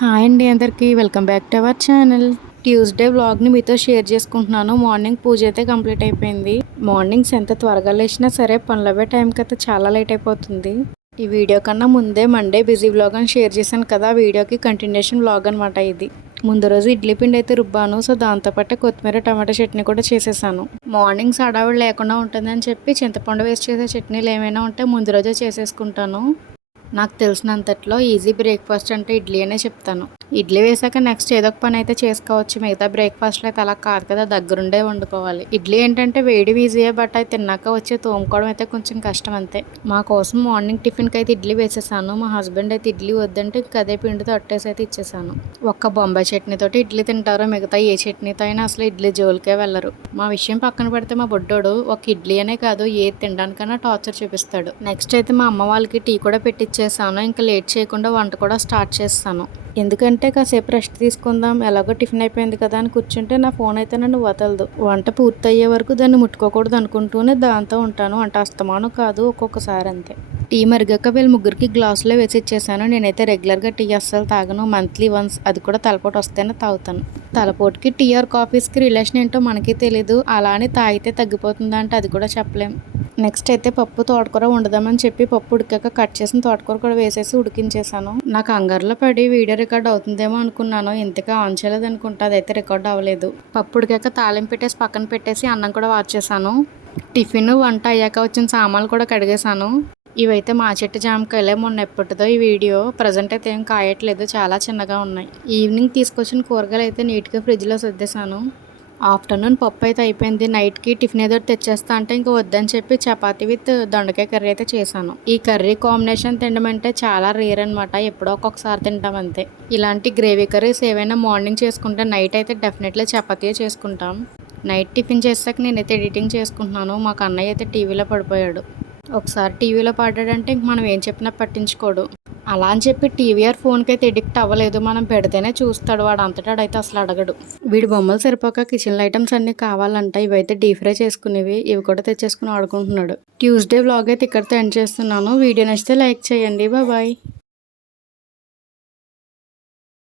Hi అండి అందరికీ welcome back to our channel. Tuesday వ్లాగ్ని మీతో షేర్ చేసుకుంటున్నాను. మార్నింగ్ పూజ అయితే కంప్లీట్ అయిపోయింది. మార్నింగ్స్ ఎంత త్వరగా లేచినా సరే పనులవే టైంకి అయితే చాలా లేట్ అయిపోతుంది. ఈ వీడియో కన్నా ముందే మండే బిజీ వ్లాగ్ అని షేర్ చేశాను కదా, వీడియోకి కంటిన్యూషన్ వ్లాగ్ అనమాట ఇది. ముందు రోజు ఇడ్లీ పిండి అయితే రుబ్బాను, సో దాంతోపాటు కొత్తిమీర టమాటా చట్నీ కూడా చేసేసాను. మార్నింగ్స్ హడావిడి లేకుండా ఉంటుందని చెప్పి చింతపండు వేసి చేసే చట్నీలు ఏమైనా ఉంటే ముందు రోజే చేసేసుకుంటాను. నాకు తెలిసినంతట్లో ఈజీ బ్రేక్ఫాస్ట్ అంటే ఇడ్లీ అనే చెప్తాను. ఇడ్లీ వేసాక నెక్స్ట్ ఏదో ఒక పని అయితే చేసుకోవచ్చు. మిగతా బ్రేక్ఫాస్ట్లో అయితే అలా కాదు కదా, దగ్గరుండే వండుకోవాలి. ఇడ్లీ ఏంటంటే వేడి ఈజీయే, బట్ అవి తిన్నాక వచ్చి తోముకోవడం అయితే కొంచెం కష్టం అంతే. మా కోసం మార్నింగ్ టిఫిన్కి అయితే ఇడ్లీ వేసేసాను. మా హస్బెండ్ అయితే ఇడ్లీ వద్దంటే అదే పిండితో అట్టేసి అయితే ఇచ్చేసాను. ఒక్క బొంబాయి చట్నీతోటి ఇడ్లీ తింటారు, మిగతా ఏ చట్నీతో అయినా అసలు ఇడ్లీ జోలికే వెళ్ళరు. మా విషయం పక్కన పెడితే మా బొడ్డోడు ఒక ఇడ్లీ అనే కాదు ఏది తినడానికన్నా టార్చర్ చూపిస్తాడు. నెక్స్ట్ అయితే మా అమ్మ వాళ్ళకి టీ కూడా పెట్టిచ్చేసాను. ఇంకా లేట్ చేయకుండా వంట కూడా స్టార్ట్ చేస్తాను. ఎందుకంటే కాసేపు రెస్ట్ తీసుకుందాం, ఎలాగో టిఫిన్ అయిపోయింది కదా అని కూర్చుంటే నా ఫోన్ అయితే నన్ను వదలదు. వంట పూర్తయ్యే వరకు దాన్ని ముట్టుకోకూడదు అనుకుంటూనే దాంతో ఉంటాను. వంట అస్తమానం కాదు, ఒక్కొక్కసారి అంతే. టీ మరిగాక వీళ్ళు ముగ్గురికి గ్లాసులో వేసి ఇచ్చేసాను. నేనైతే రెగ్యులర్గా టీ అస్సలు తాగను, మంత్లీ వన్స్, అది కూడా తలపోటు వస్తేనే తాగుతాను. తలపోటుకి టీ ఆర్ కాఫీస్కి రిలేషన్ ఏంటో మనకి తెలీదు. అలా అని తాగితే తగ్గిపోతుందా అంటే అది కూడా చెప్పలేం. నెక్స్ట్ అయితే పప్పు తోటకూర వండుదామని చెప్పి పప్పు ఉడికాక కట్ చేసిన తోటకూర కూడా వేసేసి ఉడికించేసాను. నాకు అంగర్లో పడి వీడియో రికార్డ్ అవుతుందేమో అనుకున్నాను, ఇంతగా ఆన్ చేయలేదు అనుకుంటా, అదైతే రికార్డ్ అవ్వలేదు. పప్పు ఉడికాక తాలింపు పెట్టేసి పక్కన పెట్టేసి అన్నం కూడా వార్చేసాను. టిఫిన్ వంట అయ్యాక వచ్చిన సామాన్లు కూడా కడిగేసాను. ఇవైతే మా చెట్టు జామకాయలే, మొన్న ఎప్పటిదో ఈ వీడియో. ప్రజెంట్ అయితే ఏం కాయట్లేదు, చాలా చిన్నగా ఉన్నాయి. ఈవినింగ్ తీసుకొచ్చిన కూరగాయలు అయితే నీట్గా ఫ్రిడ్జ్లో సర్దేశాను. ఆఫ్టర్నూన్ పప్పు అయితే అయిపోయింది. నైట్కి టిఫిన్ ఏదో తెచ్చేస్తా అంటే ఇంకా వద్దని చెప్పి చపాతీ విత్ దొండకాయ కర్రీ అయితే చేశాను. ఈ కర్రీ కాంబినేషన్ తినడం అంటే చాలా రేర్ అనమాట, ఎప్పుడో ఒక్కొక్కసారి తింటాం అంతే. ఇలాంటి గ్రేవీ కర్రీస్ ఏవైనా మార్నింగ్ చేసుకుంటే నైట్ అయితే డెఫినెట్లీ చపాతీయే చేసుకుంటాం. నైట్ టిఫిన్ చేసాక నేనైతే ఎడిటింగ్ చేసుకుంటున్నాను. మాకు అన్నయ్య అయితే టీవీలో పడిపోయాడు. ఒకసారి టీవీలో పడ్డాడంటే ఇంక మనం ఏం చెప్పినా పట్టించుకోడు. అలా అని చెప్పి టీవీ ఆర్ ఫోన్కి అయితే ఎడిక్ట్ అవ్వలేదు, మనం పెడితేనే చూస్తాడు. వాడు అంతటాడైతే అసలు అడగడు. వీడి బొమ్మలు సరిపోక కిచెన్ ఐటమ్స్ అన్నీ కావాలంట. ఇవైతే డీప్ ఫ్రై చేసుకునేవి, ఇవి కూడా తెచ్చేసుకుని ఆడుకుంటున్నాడు. ట్యూస్డే వ్లాగ్ అయితే ఇక్కడితో ఎండ్ చేస్తున్నాను. వీడియో నచ్చితే లైక్ చేయండి. బాయ్.